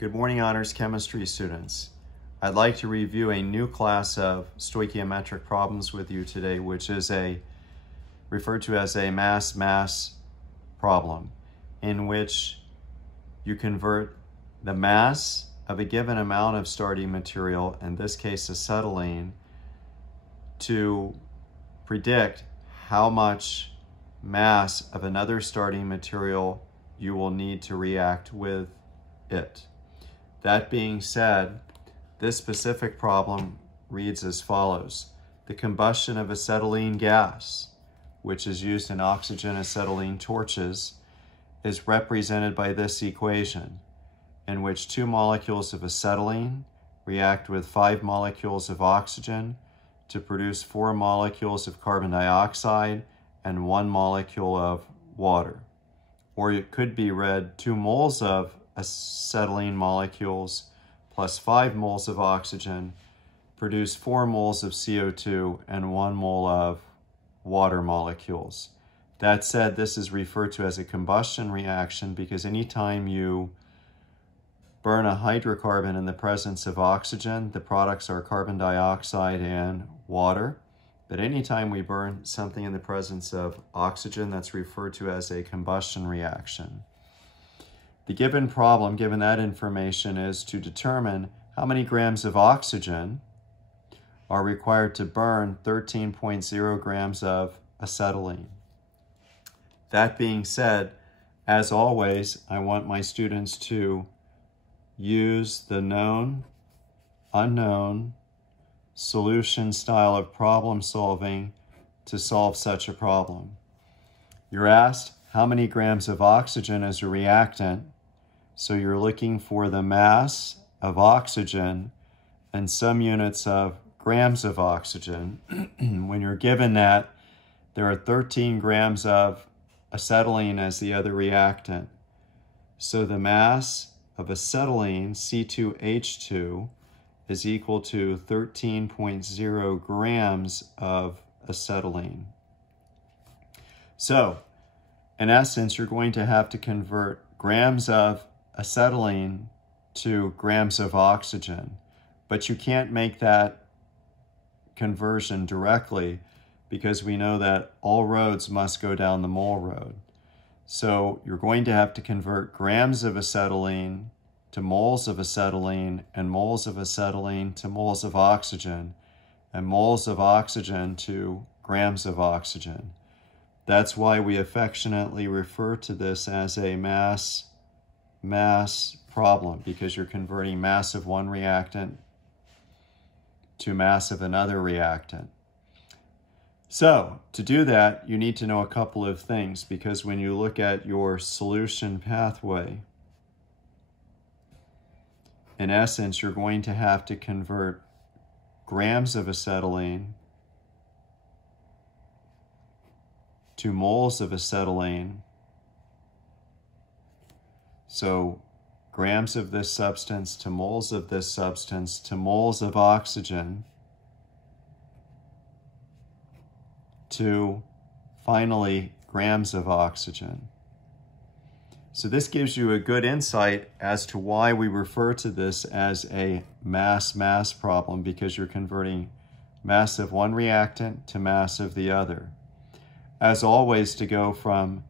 Good morning, honors chemistry students. I'd like to review a new class of stoichiometric problems with you today, which is referred to as a mass-mass problem, in which you convert the mass of a given amount of starting material, in this case acetylene, to predict how much mass of another starting material you will need to react with it. That being said, this specific problem reads as follows. The combustion of acetylene gas, which is used in oxygen-acetylene torches, is represented by this equation, in which 2 molecules of acetylene react with 5 molecules of oxygen to produce 4 molecules of carbon dioxide and 1 molecule of water. Or it could be read 2 moles of acetylene molecules plus 5 moles of oxygen produce 4 moles of CO2 and 1 mole of water molecules. That said, this is referred to as a combustion reaction because anytime you burn a hydrocarbon in the presence of oxygen, the products are carbon dioxide and water. But anytime we burn something in the presence of oxygen, that's referred to as a combustion reaction. The given problem, given that information, is to determine how many grams of oxygen are required to burn 13.0 grams of acetylene. That being said, as always, I want my students to use the known, unknown, solution style of problem solving to solve such a problem. You're asked how many grams of oxygen is a reactant, so you're looking for the mass of oxygen and some units of grams of oxygen. When you're given that, there are 13 grams of acetylene as the other reactant. So the mass of acetylene, C2H2, is equal to 13.0 grams of acetylene. So, in essence, you're going to have to convert grams of acetylene to grams of oxygen, but you can't make that conversion directly because we know that all roads must go down the mole road. So you're going to have to convert grams of acetylene to moles of acetylene and moles of acetylene to moles of oxygen and moles of oxygen to grams of oxygen. That's why we affectionately refer to this as a mass problem, because you're converting mass of one reactant to mass of another reactant. So to do that, you need to know a couple of things, because when you look at your solution pathway, in essence, you're going to have to convert grams of acetylene to moles of acetylene. So grams of this substance to moles of this substance to moles of oxygen to finally grams of oxygen. So this gives you a good insight as to why we refer to this as a mass-mass problem, because you're converting mass of one reactant to mass of the other. As always, to go from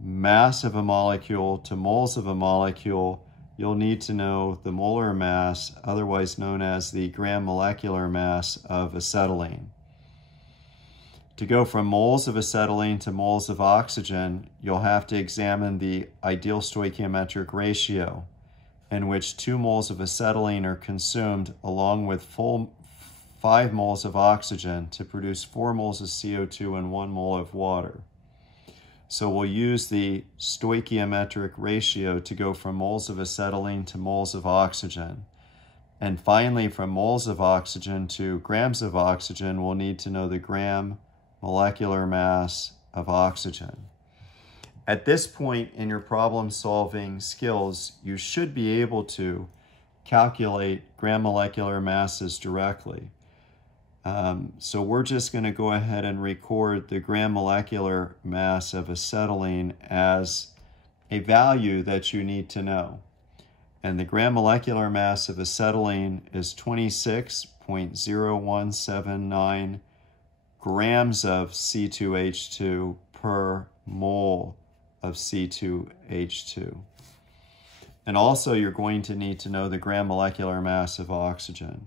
mass of a molecule to moles of a molecule, you'll need to know the molar mass, otherwise known as the gram molecular mass of acetylene. To go from moles of acetylene to moles of oxygen, you'll have to examine the ideal stoichiometric ratio, in which 2 moles of acetylene are consumed along with full 5 moles of oxygen to produce 4 moles of CO2 and 1 mole of water. So we'll use the stoichiometric ratio to go from moles of acetylene to moles of oxygen. And finally, from moles of oxygen to grams of oxygen, we'll need to know the gram molecular mass of oxygen. At this point in your problem-solving skills, you should be able to calculate gram molecular masses directly. So we're just going to go ahead and record the gram molecular mass of acetylene as a value that you need to know. And the gram molecular mass of acetylene is 26.0179 grams of C2H2 per mole of C2H2. And also you're going to need to know the gram molecular mass of oxygen.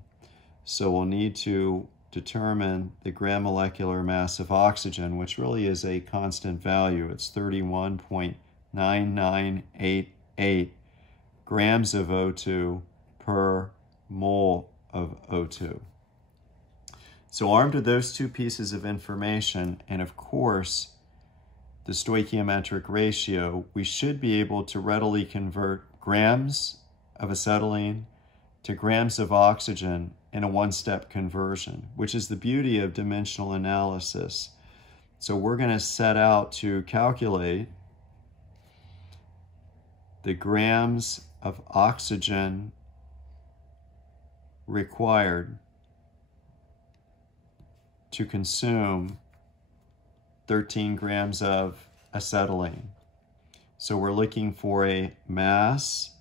So we'll need to determine the gram molecular mass of oxygen, which really is a constant value. It's 31.9988 grams of O2 per mole of O2. So armed with those two pieces of information, and of course, the stoichiometric ratio, we should be able to readily convert grams of acetylene to grams of oxygen in a one-step conversion, which is the beauty of dimensional analysis. So we're going to set out to calculate the grams of oxygen required to consume 13 grams of acetylene. So we're looking for a mass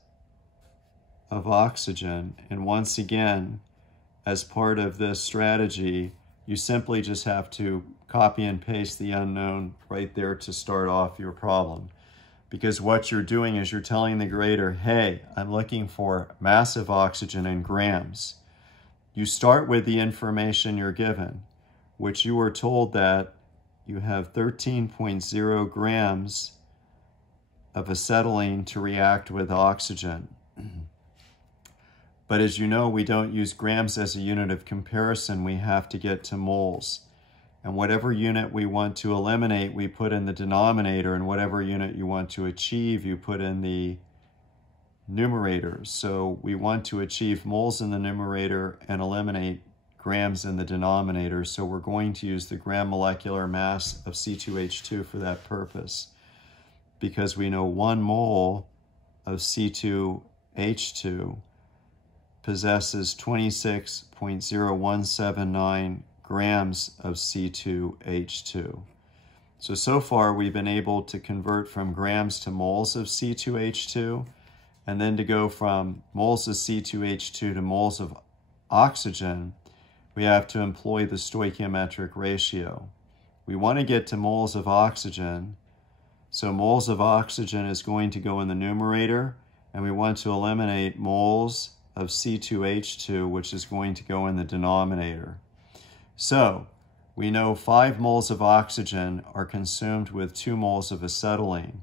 of oxygen, and once again, as part of this strategy, you simply just have to copy and paste the unknown right there to start off your problem. Because what you're doing is you're telling the grader, hey, I'm looking for mass of oxygen in grams. You start with the information you're given, which you were told that you have 13.0 grams of acetylene to react with oxygen. But as you know, we don't use grams as a unit of comparison. We have to get to moles. And whatever unit we want to eliminate, we put in the denominator, and whatever unit you want to achieve, you put in the numerator. So we want to achieve moles in the numerator and eliminate grams in the denominator. So we're going to use the gram molecular mass of C2H2 for that purpose, because we know 1 mole of C2H2 possesses 26.0179 grams of C2H2. So far we've been able to convert from grams to moles of C2H2, and then to go from moles of C2H2 to moles of oxygen, we have to employ the stoichiometric ratio. We want to get to moles of oxygen, so moles of oxygen is going to go in the numerator, and we want to eliminate moles of C2H2, which is going to go in the denominator. So we know 5 moles of oxygen are consumed with 2 moles of acetylene.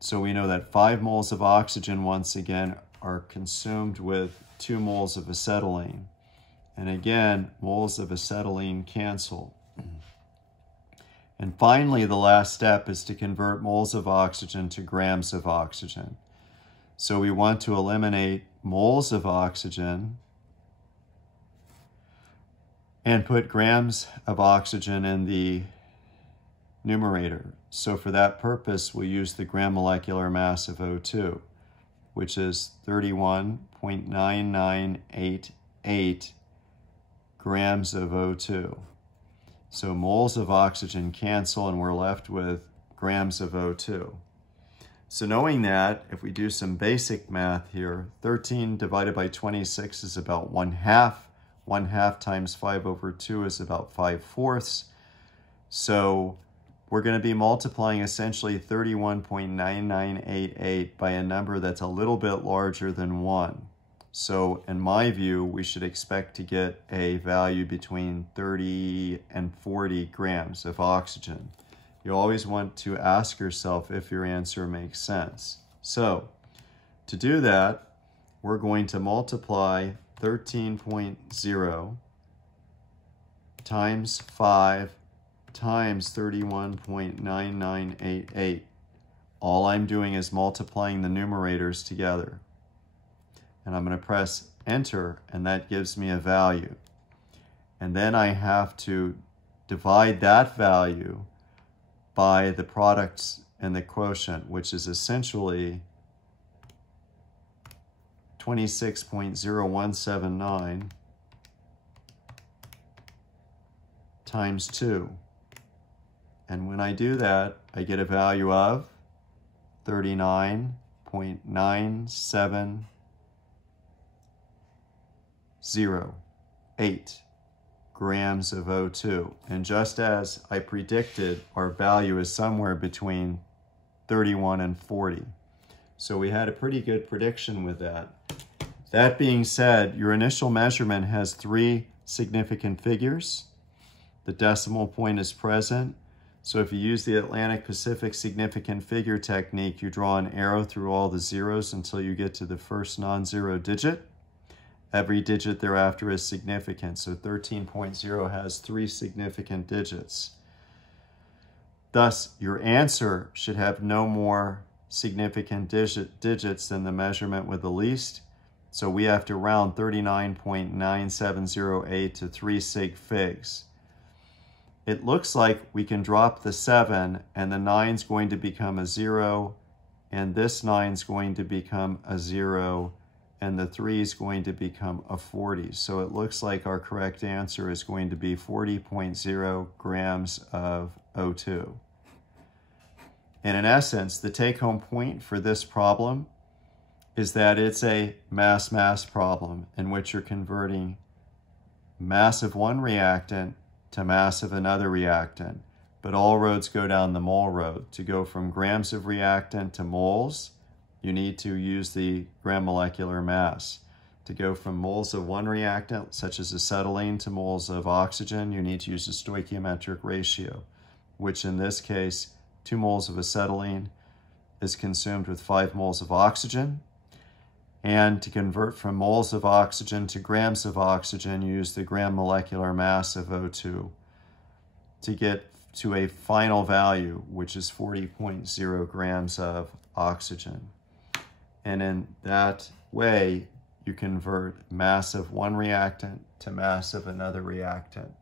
So we know that 5 moles of oxygen, once again, are consumed with 2 moles of acetylene. And again, moles of acetylene cancel. And finally, the last step is to convert moles of oxygen to grams of oxygen. So we want to eliminate moles of oxygen and put grams of oxygen in the numerator. So for that purpose, we'll use the gram molecular mass of O2, which is 31.9988 grams of O2. So moles of oxygen cancel, and we're left with grams of O2. So knowing that, if we do some basic math here, 13 divided by 26 is about 1/2. 1/2 times 5/2 is about 5/4. So we're going to be multiplying essentially 31.9988 by a number that's a little bit larger than 1. So in my view, we should expect to get a value between 30 and 40 grams of oxygen. You always want to ask yourself if your answer makes sense. So to do that, we're going to multiply 13.0 times 5 times 31.9988. All I'm doing is multiplying the numerators together. And I'm going to press enter, and that gives me a value. And then I have to divide that value by the products and the quotient, which is essentially 26.0179 times 2. And when I do that, I get a value of 39.979 0.08 grams of O2. And just as I predicted, our value is somewhere between 31 and 40. So we had a pretty good prediction with that. That being said, your initial measurement has 3 significant figures. The decimal point is present. So if you use the Atlantic Pacific significant figure technique, you draw an arrow through all the zeros until you get to the first non-zero digit. Every digit thereafter is significant. So 13.0 has 3 significant digits. Thus, your answer should have no more significant digits than the measurement with the least. So we have to round 39.9708 to 3 sig figs. It looks like we can drop the 7 and the 9's going to become a 0, and this 9's going to become a 0, and the 3 is going to become a 40. So it looks like our correct answer is going to be 40.0 grams of O2. And in essence, the take-home point for this problem is that it's a mass-mass problem in which you're converting mass of one reactant to mass of another reactant. But all roads go down the mole road. To go from grams of reactant to moles, you need to use the gram molecular mass. To go from moles of one reactant, such as acetylene, to moles of oxygen, you need to use the stoichiometric ratio, which in this case, 2 moles of acetylene is consumed with 5 moles of oxygen. And to convert from moles of oxygen to grams of oxygen, use the gram molecular mass of O2 to get to a final value, which is 40.0 grams of oxygen. And in that way, you convert mass of one reactant to mass of another reactant.